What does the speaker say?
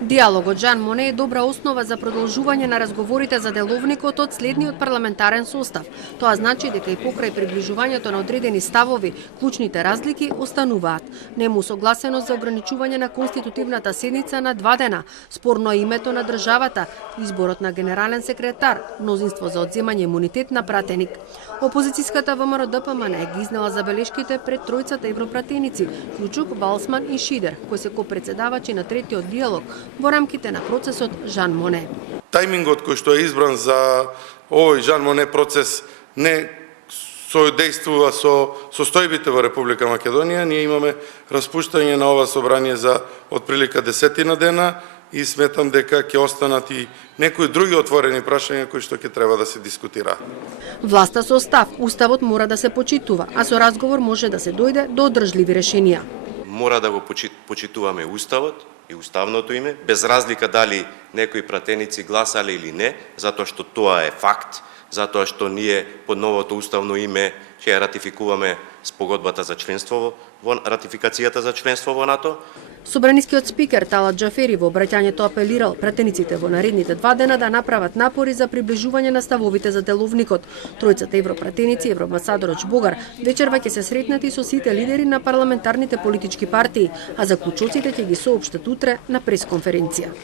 Диалогот Жан Моне е добра основа за продолжување на разговорите за деловникот од следниот парламентарен состав. Тоа значи дека и покрај приближувањето на одредени ставови, клучните разлики остануваат. Нему согласеност за ограничување на конститутивната седница на 2 дена, спорно е името на државата, изборот на генерален секретар, мнозинство за одземање имунитет на пратеник. Опозицијската ВМРО-ДПМН ги изнела забелешките пред тројцата европратеници, Кјучук, Балсман и Шидер, кои се копредседавачи на третиот диалог во рамките на процесот Жан Моне. Тајмингот кој што е избран за овој Жан Моне процес не соодействува со состојбите во Република Македонија. Ние имаме распуштање на ова собрание за отприлика 10 дена и сметам дека ќе останат и некои други отворени прашања кои што ќе треба да се дискутираат. Власта со став, уставот мора да се почитува, а со разговор може да се дојде до одржливи решенија. Мора да го почитуваме уставот и уставното име, без разлика дали некои пратеници гласале или не, затоа што тоа е факт, затоа што ние под новото уставно име ќе ратификуваме спогодбата за членство во ратификацијата за членство во НАТО. Собранискиот спикер Талат Џафери во обраќањето апелирал пратениците во наредните 2 дена да направат напори за приближување на ставовите за деловникот. Тројцата европратеници и евроамбасадорот Богар вечерва ќе се сретнати со сите лидери на парламентарните политички партии, а заклучоците ќе ги соопштат утре на пресконференција.